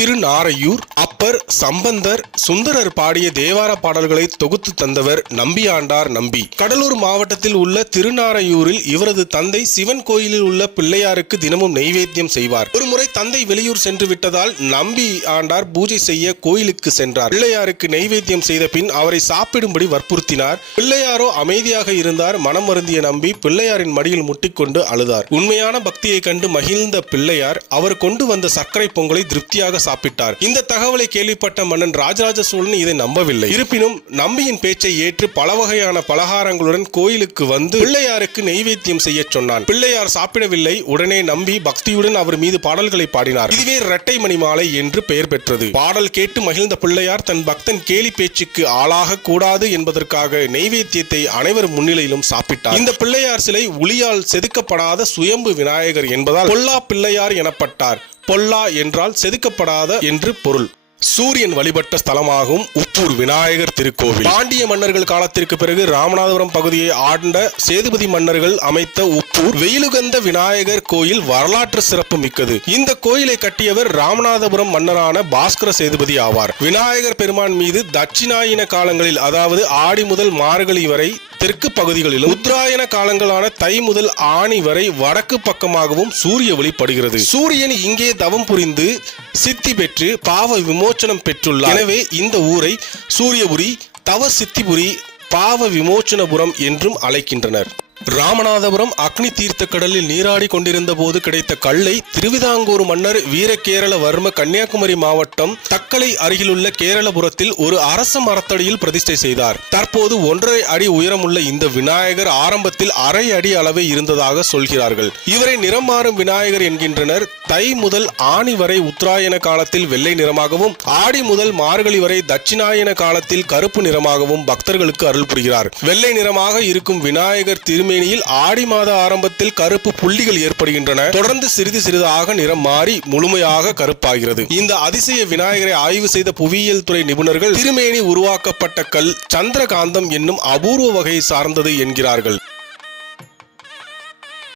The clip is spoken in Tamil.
திருநாரையூர் அப்பர் சம்பந்தர் சுந்தரர் பாடிய தேவார பாடல்களை தொகுத்து தந்தவர் நம்பியாண்டார் நம்பி. கடலூர் மாவட்டத்தில் உள்ள திருநாரையூரில் இவரது தந்தை சிவன் கோயிலில் உள்ள பிள்ளையாருக்கு தினமும் நெய்வேத்தியம் செய்வார். ஒருமுறை தந்தை வெளியூர் சென்று விட்டதால் நம்பி ஆண்டார் பூஜை செய்ய கோயிலுக்கு சென்றார். பிள்ளையாருக்கு நெய்வேத்தியம் செய்த பின் அவரை சாப்பிடும்படி வற்புறுத்தினார். பிள்ளையாரோ அமைதியாக இருந்தார். மனம் வருந்திய நம்பி பிள்ளையாரின் மடியில் முட்டிக்கொண்டு அழுதார். உண்மையான பக்தியை கண்டு மகிழ்ந்த பிள்ளையார் அவர் கொண்டு வந்த சர்க்கரை பொங்கலை திருப்தியாக சாப்பிட்டார். இந்த தகவலை கேள்விப்பட்ட மன்னன் ராஜராஜ சோழன் இதை நம்பவில்லை. இருப்பினும் நம்பியின் பேச்சை ஏற்று பல வகையான பலகாரங்களுடன் கோயிலுக்கு வந்து பிள்ளையாருக்கு நெய்வேத்தியம் செய்ய சொன்னான். பிள்ளையார் சாப்பிடவில்லை. உடனே நம்பி பக்தியுடன் அவர் மீது பாடல்களை பாடினார். இதுவே இரட்டை மணி மாலை என்று பெயர் பெற்றது. பாடல் கேட்டு மகிழ்ந்த பிள்ளையார் தன் பக்தன் கேலி பேச்சுக்கு ஆளாக கூடாது என்பதற்காக நெய்வேத்தியத்தை அனைவர் முன்னிலையிலும் சாப்பிட்டார். இந்த பிள்ளையார் சிலை உளியால் செதுக்கப்படாத சுயம்பு விநாயகர் என்பதால் பொல்லா பிள்ளையார் எனப்பட்டார். பொல்லா என்றால் செதுக்கப்படாத என்று பொருள். சூரியன் வழிபட்ட ஸ்தலமாகும் உப்பூர் விநாயகர் திருக்கோவில். பாண்டிய மன்னர்கள் காலத்திற்கு பிறகு ராமநாதபுரம் பகுதியை ஆண்ட சேதுபதி மன்னர்கள் அமைத்த உப்பூர் வெயிலுகந்த விநாயகர் கோயில் வரலாற்று சிறப்பு மிக்கது. இந்த கோயிலை கட்டியவர் ராமநாதபுரம் மன்னரான பாஸ்கர சேதுபதி ஆவார். விநாயகர் பெருமான் மீது தட்சிணாயின காலங்களில் அதாவது ஆடி முதல் மார்கழி வரை தெற்கு பகுதிகளிலும் உத்தராயண காலங்களான தை முதல் ஆணி வரை வடக்கு பக்கமாகவும் சூரிய ஒளி படுகிறது. சூரியன் இங்கே தவம் புரிந்து சித்தி பெற்று பாவ விமோச்சனம் பெற்றுள்ளார். எனவே இந்த ஊரை சூரியபுரி தவ சித்திபுரி பாவ விமோச்சனபுரம் என்றும் அழைக்கின்றனர். ராமநாதபுரம் அக்னி தீர்த்த கடலில் நீராடி கொண்டிருந்த போது கிடைத்த கல்லை திருவிதாங்கூர் மன்னர் வீரகேரளவர்ம கன்னியாகுமரி மாவட்டம் தக்கலை அருகிலுள்ள கேரளபுரத்தில் ஒரு அரச மரத்தடியில் பிரதிஷ்டை செய்தார். தற்போது ஒன்றரை அடி உயரமுள்ள இந்த விநாயகர் ஆரம்பத்தில் அரை அடி அளவே இருந்ததாக சொல்கிறார்கள். இவரை நிறம் மாறும் விநாயகர் என்கின்றனர். தை முதல் ஆணி வரை உத்தராயண காலத்தில் வெள்ளை நிறமாகவும் ஆடி முதல் மார்கழி வரை தட்சிணாயன காலத்தில் கருப்பு நிறமாகவும் பக்தர்களுக்கு அருள் புரிகிறார். வெள்ளை நிறமாக இருக்கும் விநாயகர் திரு திருமேனியில் ஆடி மாத ஆரம்பத்தில் கருப்பு புள்ளிகள் ஏற்படுகின்றன. தொடர்ந்து சிறிது சிறிதாக நிறம் மாறி முழுமையாக கருப்பாகிறது. இந்த அதிசய விநாயகரை ஆய்வு செய்த புவியியல் துறை நிபுணர்கள் திருமேனி உருவாக்கப்பட்ட கல் சந்திரகாந்தம் என்னும் அபூர்வ வகையை சார்ந்தது என்கிறார்கள்.